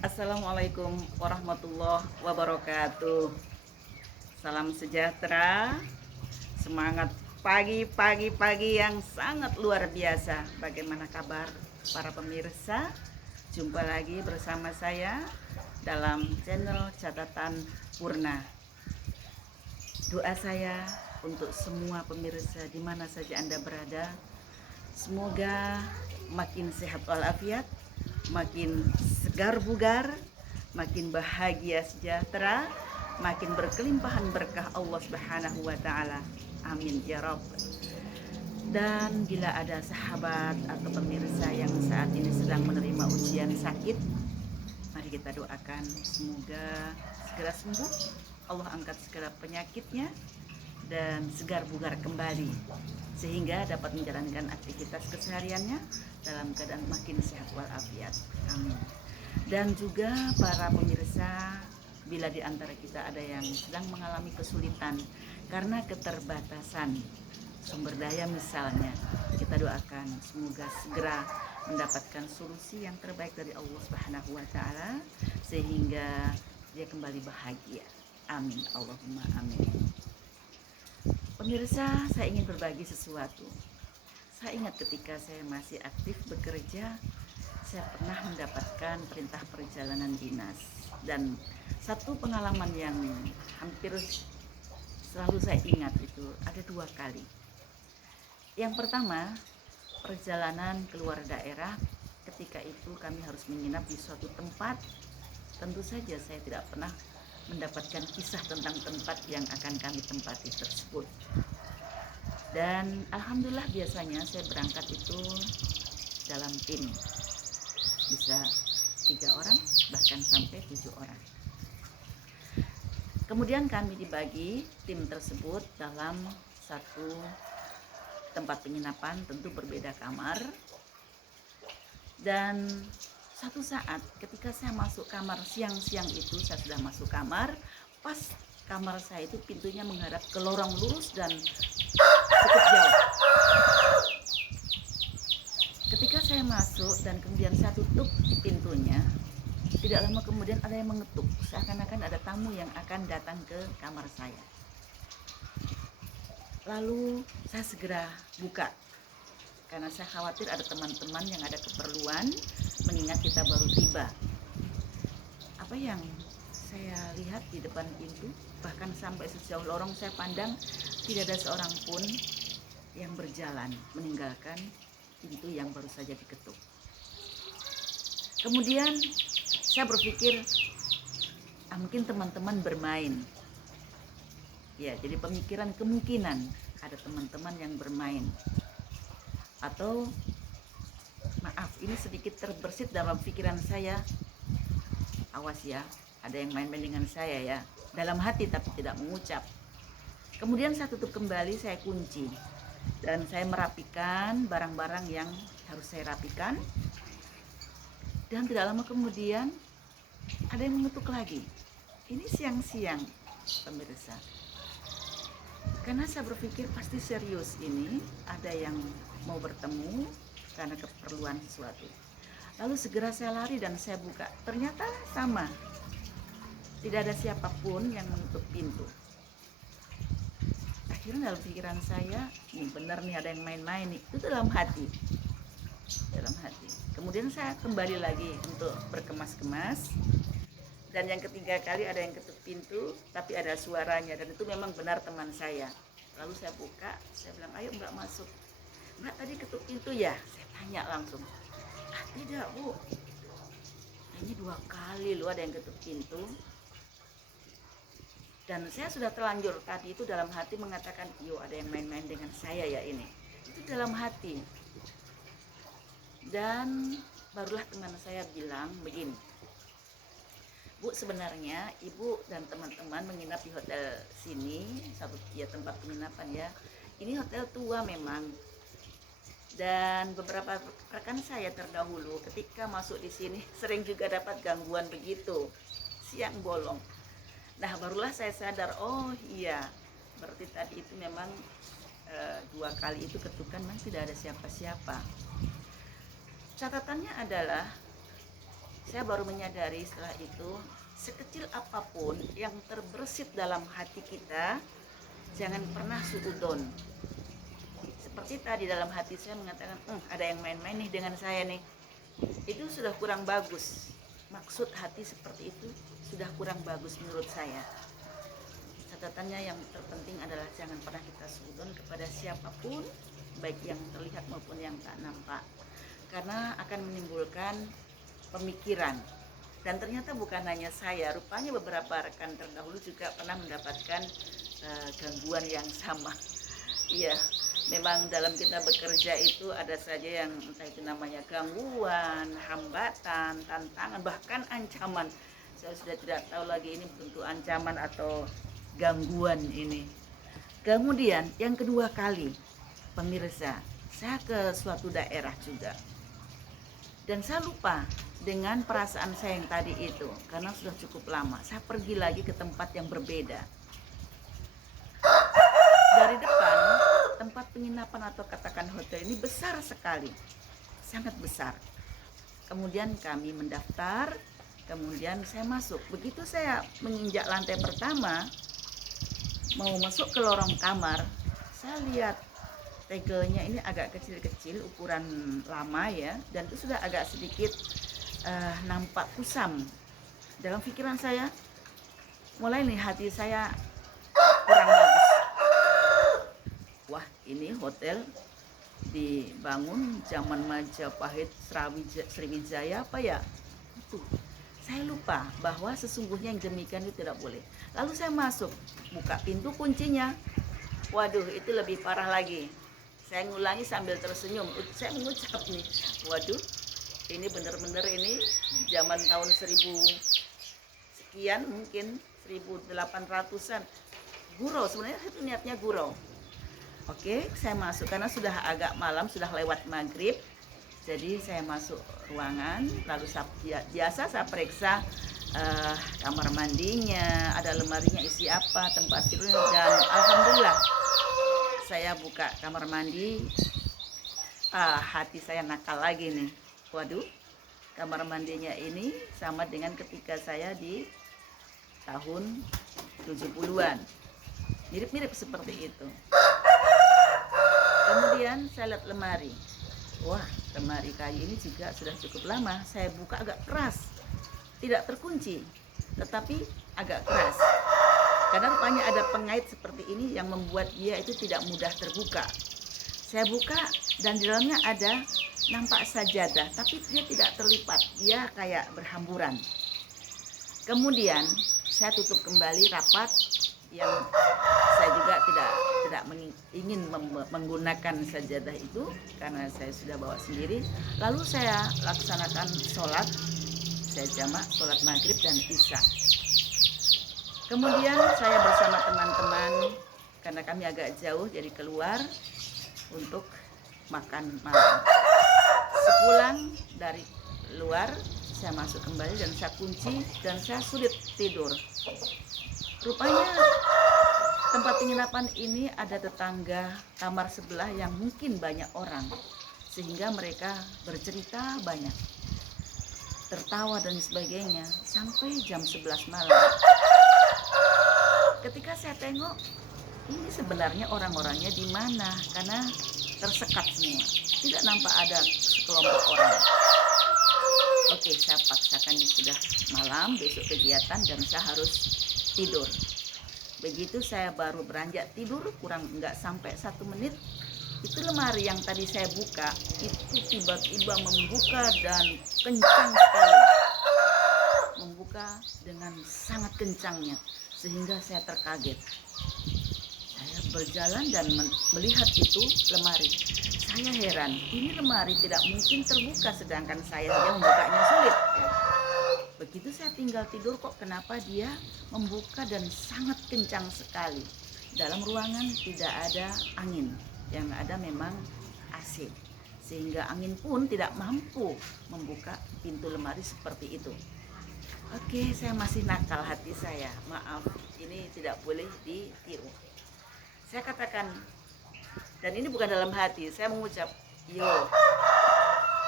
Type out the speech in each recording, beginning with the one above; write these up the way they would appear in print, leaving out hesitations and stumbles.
Assalamualaikum warahmatullahi wabarakatuh. Salam sejahtera, semangat pagi yang sangat luar biasa. Bagaimana kabar para pemirsa? Jumpa lagi bersama saya dalam channel Catatan Purna. Doa saya untuk semua pemirsa di mana saja Anda berada, semoga makin sehat walafiat, makin segar bugar, makin bahagia sejahtera, makin berkelimpahan berkah Allah Subhanahu wa taala. Amin ya rabb. Dan bila ada sahabat atau pemirsa yang saat ini sedang menerima ujian sakit, mari kita doakan semoga segera sembuh, Allah angkat segala penyakitnya dan segar bugar kembali sehingga dapat menjalankan aktivitas kesehariannya dalam keadaan makin sehat walafiat. Amin. Dan juga para pemirsa, bila di antara kita ada yang sedang mengalami kesulitan karena keterbatasan sumber daya misalnya, kita doakan semoga segera mendapatkan solusi yang terbaik dari Allah Subhanahu wa taala sehingga dia kembali bahagia. Amin. Allahumma amin. Pemirsa, saya ingin berbagi sesuatu. Saya ingat ketika saya masih aktif bekerja, saya pernah mendapatkan perintah perjalanan dinas. Dan satu pengalaman yang hampir selalu saya ingat itu ada 2 kali. Yang pertama, perjalanan keluar daerah. Ketika itu kami harus menginap di suatu tempat. Tentu saja saya tidak pernah mendapatkan kisah tentang tempat yang akan kami tempati tersebut. Dan alhamdulillah biasanya saya berangkat itu dalam tim, bisa 3 orang bahkan sampai 7 orang. Kemudian kami dibagi tim tersebut dalam satu tempat penginapan, tentu berbeda kamar. Dan satu saat ketika saya masuk kamar siang-siang itu, saya sudah masuk kamar, pas kamar saya itu pintunya menghadap ke lorong lurus dan cukup jauh. Ketika saya masuk dan kemudian saya tutup pintunya, tidak lama kemudian ada yang mengetuk, seakan-akan ada tamu yang akan datang ke kamar saya. Lalu saya segera buka karena saya khawatir ada teman-teman yang ada keperluan, mengingat kita baru tiba. Apa yang saya lihat di depan pintu, bahkan sampai sejauh lorong saya pandang, tidak ada seorang pun yang berjalan meninggalkan pintu yang baru saja diketuk. Kemudian saya berpikir, mungkin teman-teman bermain. Ya, jadi pemikiran kemungkinan ada teman-teman yang bermain. Atau maaf, ini sedikit terbersit dalam pikiran saya, awas ya, ada yang main-main dengan saya ya, dalam hati tapi tidak mengucap. Kemudian saya tutup kembali, saya kunci dan saya merapikan barang-barang yang harus saya rapikan. Dan tidak lama kemudian ada yang mengetuk lagi. Ini siang-siang, pemirsa. Karena saya berpikir pasti serius ini, ada yang mau bertemu karena keperluan sesuatu. Lalu segera saya lari dan saya buka. Ternyata sama. Tidak ada siapapun yang menutup pintu. Akhirnya dalam pikiran saya, ini benar nih ada yang main-main nih. Itu dalam hati. Dalam hati. Kemudian saya kembali lagi untuk berkemas-kemas. Dan yang ketiga kali ada yang ketuk pintu, tapi ada suaranya dan itu memang benar teman saya. Lalu saya buka, saya bilang, ayo Mbak masuk. Mbak tadi ketuk pintu ya? Saya tanya langsung. Tidak Bu, ini 2 kali loh ada yang ketuk pintu. Dan saya sudah terlanjur tadi itu dalam hati mengatakan, yo ada yang main-main dengan saya ya ini. Itu dalam hati. Dan barulah teman saya bilang begini, Bu, sebenarnya Ibu dan teman-teman menginap di hotel sini, satu ya tempat penginapan ya. Ini hotel tua memang. Dan beberapa rekan saya terdahulu ketika masuk di sini sering juga dapat gangguan begitu, siang bolong. Nah, barulah saya sadar, oh iya, berarti tadi itu memang 2 kali itu ketukan memang tidak ada siapa-siapa. Catatannya adalah Saya baru menyadari setelah itu, sekecil apapun yang terbersit dalam hati kita, jangan pernah suudon. Seperti tadi dalam hati saya mengatakan, ada yang main-main nih dengan saya nih. Itu sudah kurang bagus. Maksud hati seperti itu sudah kurang bagus menurut saya. Catatannya yang terpenting adalah jangan pernah kita suudon kepada siapapun, baik yang terlihat maupun yang tak nampak. Karena akan menimbulkan pemikiran. Dan ternyata bukan hanya saya, rupanya beberapa rekan terdahulu juga pernah mendapatkan gangguan yang sama. Iya, memang dalam kita bekerja itu ada saja yang entah itu namanya gangguan, hambatan, tantangan, bahkan ancaman. Saya sudah tidak tahu lagi ini bentuk ancaman atau gangguan ini. Kemudian yang kedua kali, pemirsa, saya ke suatu daerah juga. Dan saya lupa dengan perasaan saya yang tadi itu, karena sudah cukup lama. Saya pergi lagi ke tempat yang berbeda. Dari depan, tempat penginapan atau katakan hotel ini besar sekali, sangat besar. Kemudian kami mendaftar, kemudian saya masuk. Begitu saya menginjak lantai pertama, mau masuk ke lorong kamar, saya lihat tegelnya ini agak kecil-kecil, ukuran lama ya, dan itu sudah agak sedikit nampak kusam. Dalam pikiran saya, mulai nih hati saya kurang bagus. Wah, ini hotel dibangun zaman Majapahit, Sriwijaya apa ya? Itu. Saya lupa bahwa sesungguhnya yang demikian itu tidak boleh. Lalu saya masuk, buka pintu kuncinya. Waduh, itu lebih parah lagi. Saya ngulangi sambil tersenyum. Saya mengucap nih, waduh, ini benar-benar ini zaman tahun 1000 sekian, mungkin 1800-an. Gurau, sebenarnya itu niatnya gurau. Oke, saya masuk karena sudah agak malam, sudah lewat maghrib. Jadi saya masuk ruangan, lalu biasa saya periksa kamar mandinya, ada lemarinya isi apa, tempat tidurnya, dan alhamdulillah saya buka kamar mandi. Hati saya nakal lagi nih. Waduh, kamar mandinya ini sama dengan ketika saya di tahun 70-an. Mirip-mirip seperti itu. Kemudian saya lihat lemari. Wah, lemari kayu ini juga sudah cukup lama. Saya buka agak keras. Tidak terkunci, tetapi agak keras. Karena rupanya ada pengait seperti ini yang membuat dia itu tidak mudah terbuka. Saya buka dan di dalamnya ada nampak sajadah, tapi dia tidak terlipat. Dia kayak berhamburan. Kemudian saya tutup kembali rapat, yang saya juga tidak ingin menggunakan sajadah itu karena saya sudah bawa sendiri. Lalu saya laksanakan sholat, saya jamak sholat maghrib dan isya. Kemudian saya bersama teman-teman, karena kami agak jauh jadi keluar untuk makan malam. Sepulang dari luar, saya masuk kembali dan saya kunci dan saya sulit tidur. Rupanya tempat penginapan ini ada tetangga kamar sebelah yang mungkin banyak orang, sehingga mereka bercerita banyak, tertawa dan sebagainya sampai jam 11 malam. Ketika saya tengok, ini sebenarnya orang-orangnya di mana, karena tersekat semua, tidak nampak ada sekelompok orang. Oke, saya paksakan, sudah malam, besok kegiatan dan saya harus tidur. Begitu saya baru beranjak tidur, kurang nggak sampai 1 menit, itu lemari yang tadi saya buka itu tiba-tiba membuka dan kencang sekali, membuka dengan sangat kencangnya sehingga saya terkaget. Saya berjalan dan melihat itu lemari. Saya heran, ini lemari tidak mungkin terbuka sedangkan saya saja membukanya sulit. Begitu saya tinggal tidur, kok kenapa dia membuka dan sangat kencang sekali. Dalam ruangan tidak ada angin, yang ada memang AC, sehingga angin pun tidak mampu membuka pintu lemari seperti itu. Oke, saya masih nakal hati saya, maaf, ini tidak boleh ditiru. Saya katakan, dan ini bukan dalam hati, saya mengucap, yo,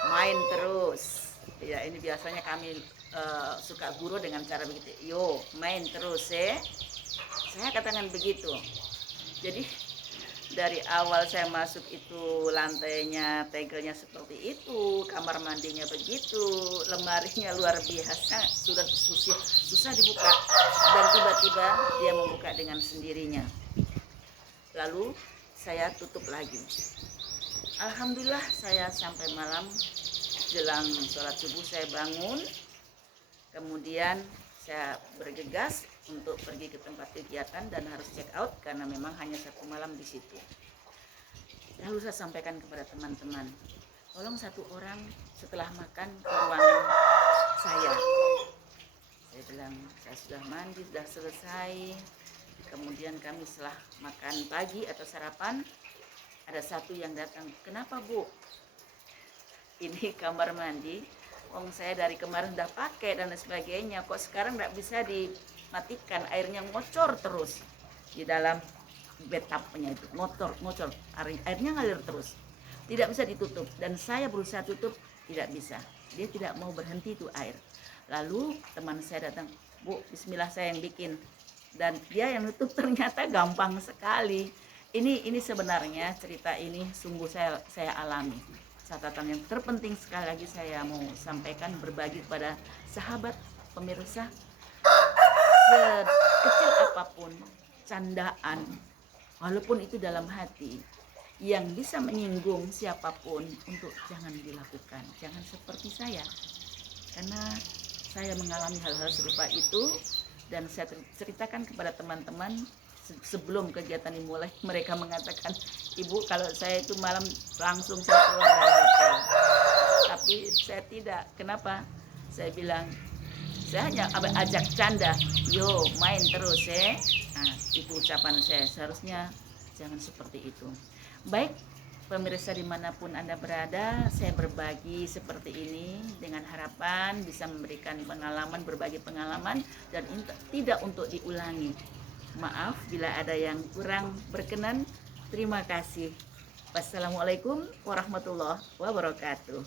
main terus. Ya, ini biasanya kami suka guru dengan cara begitu. Yo, main terus ya. Saya katakan begitu. Jadi dari awal saya masuk itu lantainya, tegelnya seperti itu, kamar mandinya begitu, lemarinya luar biasa, sudah susah dibuka, dan tiba-tiba dia membuka dengan sendirinya. Lalu saya tutup lagi. Alhamdulillah saya sampai malam jelang sholat subuh saya bangun, kemudian saya bergegas untuk pergi ke tempat kegiatan dan harus check out karena memang hanya 1 malam di situ. Lalu saya sampaikan kepada teman-teman, tolong 1 orang setelah makan ke ruangan saya. Saya bilang saya sudah mandi, sudah selesai. Kemudian kami setelah makan pagi atau sarapan, ada 1 yang datang, kenapa Bu? Ini kamar mandi, saya dari kemarin udah pakai dan sebagainya, kok sekarang nggak bisa dimatikan, airnya ngocor terus di dalam bathtubnya itu, ngocor, airnya ngalir terus, tidak bisa ditutup, dan saya berusaha tutup, tidak bisa, dia tidak mau berhenti itu air. Lalu teman saya datang, Bu, bismillah saya yang bikin, dan dia yang tutup, ternyata gampang sekali. Ini sebenarnya cerita ini sungguh saya alami. Catatan yang terpenting sekali lagi saya mau sampaikan, berbagi kepada sahabat pemirsa, sekecil apapun candaan, walaupun itu dalam hati, yang bisa menyinggung siapapun, untuk jangan dilakukan, jangan seperti saya, karena saya mengalami hal-hal serupa itu dan saya ceritakan kepada teman-teman. Sebelum kegiatan dimulai, mereka mengatakan, Ibu, kalau saya itu malam langsung saya keluar dari hotel. Tapi saya tidak. Kenapa? Saya bilang, saya hanya ajak canda, yo main terus ya. Nah, itu ucapan saya. Seharusnya jangan seperti itu. Baik, pemirsa dimanapun Anda berada, saya berbagi seperti ini dengan harapan bisa memberikan pengalaman, berbagi pengalaman, dan tidak untuk diulangi. Maaf bila ada yang kurang berkenan. Terima kasih. Wassalamualaikum warahmatullahi wabarakatuh.